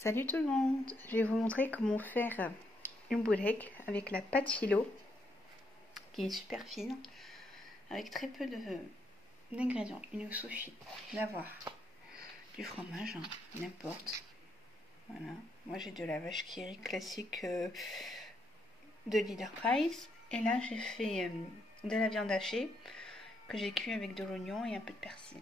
Salut tout le monde, je vais vous montrer comment faire une bourrec avec la pâte philo qui est super fine avec très peu d'ingrédients. Il nous suffit d'avoir du fromage, n'importe. Voilà, moi j'ai de la vache qui rit classique de Leader Price et là j'ai fait de la viande hachée que j'ai cuit avec de l'oignon et un peu de persil.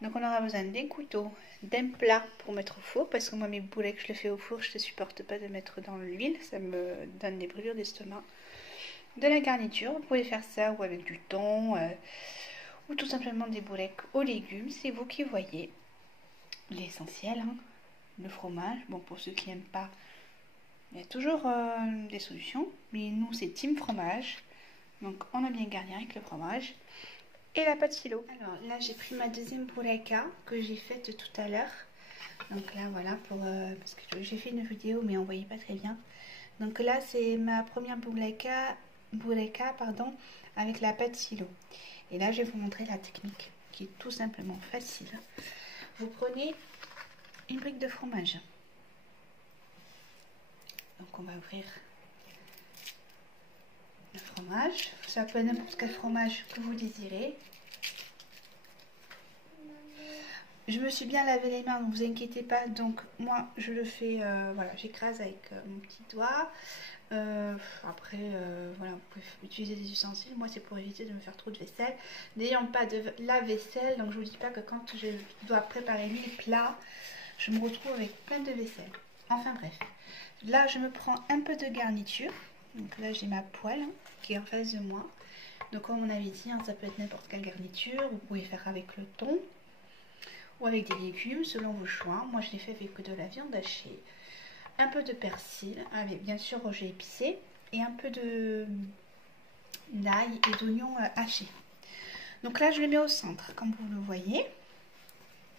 Donc on aura besoin d'un couteau, d'un plat pour mettre au four, parce que moi mes boulets que je le fais au four, je ne supporte pas de mettre dans l'huile, ça me donne des brûlures d'estomac. De la garniture, vous pouvez faire ça ou avec du thon, ou tout simplement des boulets aux légumes, c'est vous qui voyez. L'essentiel, le fromage, bon pour ceux qui n'aiment pas, il y a toujours des solutions, mais nous c'est team fromage, donc on a bien garni avec le fromage. Et la pâte philo. Alors là j'ai pris ma deuxième bourreka que j'ai faite tout à l'heure. Donc là voilà parce que j'ai fait une vidéo mais on voyait pas très bien. Donc là c'est ma première bourreka avec la pâte philo. Et là je vais vous montrer la technique qui est tout simplement facile. Vous prenez une brique de fromage. Donc on va ouvrir le fromage, ça peut être n'importe quel fromage que vous désirez. Je me suis bien lavé les mains, ne vous inquiétez pas. Donc moi je le fais, voilà, j'écrase avec mon petit doigt. Après voilà, vous pouvez utiliser des ustensiles. Moi c'est pour éviter de me faire trop de vaisselle. N'ayant pas de lave-vaisselle, donc je vous dis pas que quand je dois préparer 1000 plats, je me retrouve avec plein de vaisselle. Enfin bref, là je me prends un peu de garniture. Donc là j'ai ma poêle qui est en face de moi. Donc comme on avait dit, ça peut être n'importe quelle garniture. Vous pouvez faire avec le thon ou avec des légumes selon vos choix. Moi je l'ai fait avec de la viande hachée, un peu de persil, avec bien sûr j'ai épicé, et un peu d'ail et d'oignons hachés. Donc là je le mets au centre comme vous le voyez.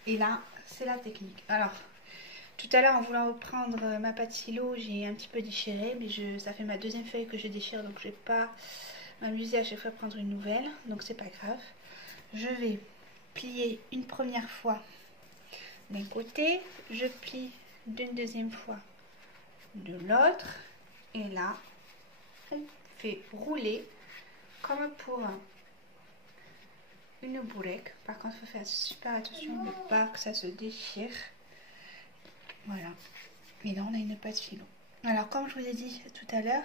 Et là c'est la technique. Alors tout à l'heure en voulant reprendre ma pâte philo, j'ai un petit peu déchiré, mais ça fait ma deuxième feuille que je déchire, donc je ne vais pas m'amuser à chaque fois à prendre une nouvelle, donc c'est pas grave. Je vais plier une première fois d'un côté, je plie d'une deuxième fois de l'autre, et là on fait rouler comme pour une bourrec. Par contre il faut faire super attention de ne pas que ça se déchire. Voilà, et là on a une pâte philo. Alors comme je vous ai dit tout à l'heure,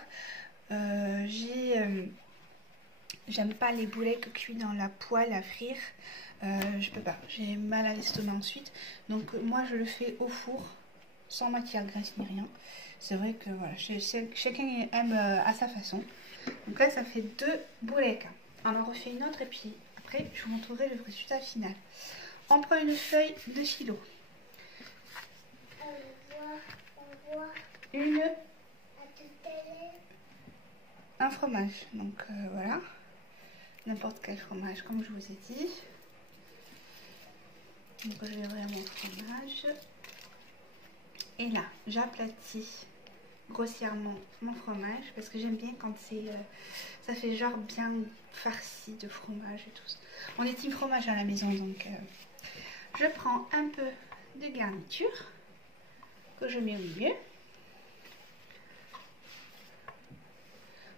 j'aime pas les boulets cuits dans la poêle à frire. Je peux pas, j'ai mal à l'estomac ensuite. Donc moi je le fais au four, sans matière grasse ni rien. C'est vrai que voilà, chacun aime à sa façon. Donc là ça fait 2 boulets. On en refait une autre et puis après je vous montrerai le résultat final. On prend une feuille de philo. Un fromage, donc voilà, n'importe quel fromage comme je vous ai dit. Donc je vais ouvrir mon fromage et là j'aplatis grossièrement mon fromage parce que j'aime bien quand ça fait genre bien farci de fromage et tout ça. On est team fromage à la maison, donc je prends un peu de garniture que je mets au milieu.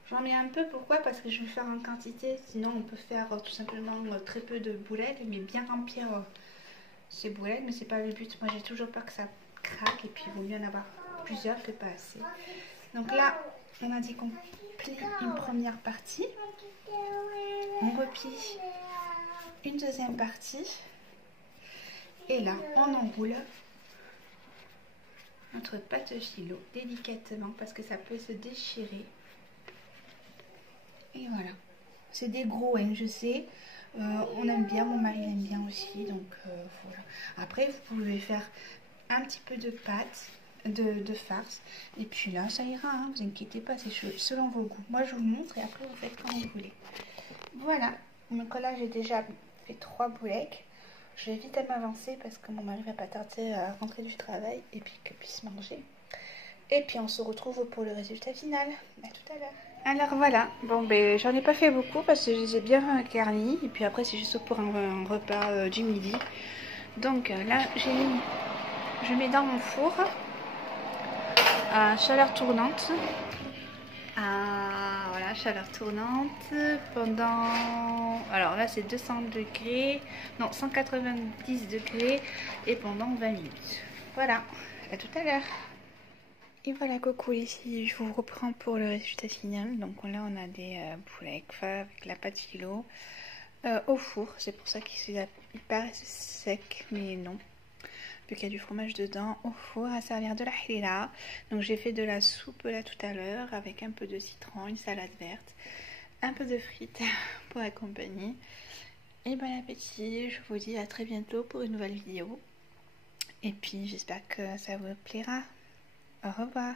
J'en mets un peu, pourquoi? Parce que je vais faire en quantité, sinon on peut faire tout simplement très peu de boulettes, mais bien remplir ces boulettes, mais c'est pas le but. Moi j'ai toujours peur que ça craque et puis il vaut mieux en avoir plusieurs que pas assez. Donc là, on a dit qu'on plie une première partie, on replie une deuxième partie, et là on enroule notre pâte philo délicatement parce que ça peut se déchirer. Et voilà, c'est des gros je sais, on aime bien, mon mari aime bien aussi, donc voilà. Après vous pouvez faire un petit peu de pâte, de farce, et puis là ça ira, vous inquiétez pas, c'est selon vos goûts. Moi je vous montre et après vous faites comme vous voulez. Voilà, donc là j'ai déjà fait 3 boulettes. Je vais vite m'avancer parce que mon mari va pas tarder à rentrer du travail et puis qu'il puisse manger. Et puis on se retrouve pour le résultat final. À tout à l'heure. Alors voilà, bon ben j'en ai pas fait beaucoup parce que je les ai bien garnis. Et puis après c'est juste pour un repas du midi. Donc là j'ai mis je mets dans mon four à chaleur tournante. Voilà, chaleur tournante pendant, alors là c'est 200 degrés, non 190 degrés et pendant 20 minutes. Voilà, à tout à l'heure. Et voilà, coucou, ici je vous reprends pour le résultat final. Donc là on a des poulets avec la pâte philo au four. C'est pour ça qu'il paraît sec, mais non, vu qu'il y a du fromage dedans, au four à servir de la halila. Donc j'ai fait de la soupe là tout à l'heure avec un peu de citron, une salade verte, un peu de frites pour accompagner. Et bon appétit, je vous dis à très bientôt pour une nouvelle vidéo. Et puis j'espère que ça vous plaira. Au revoir.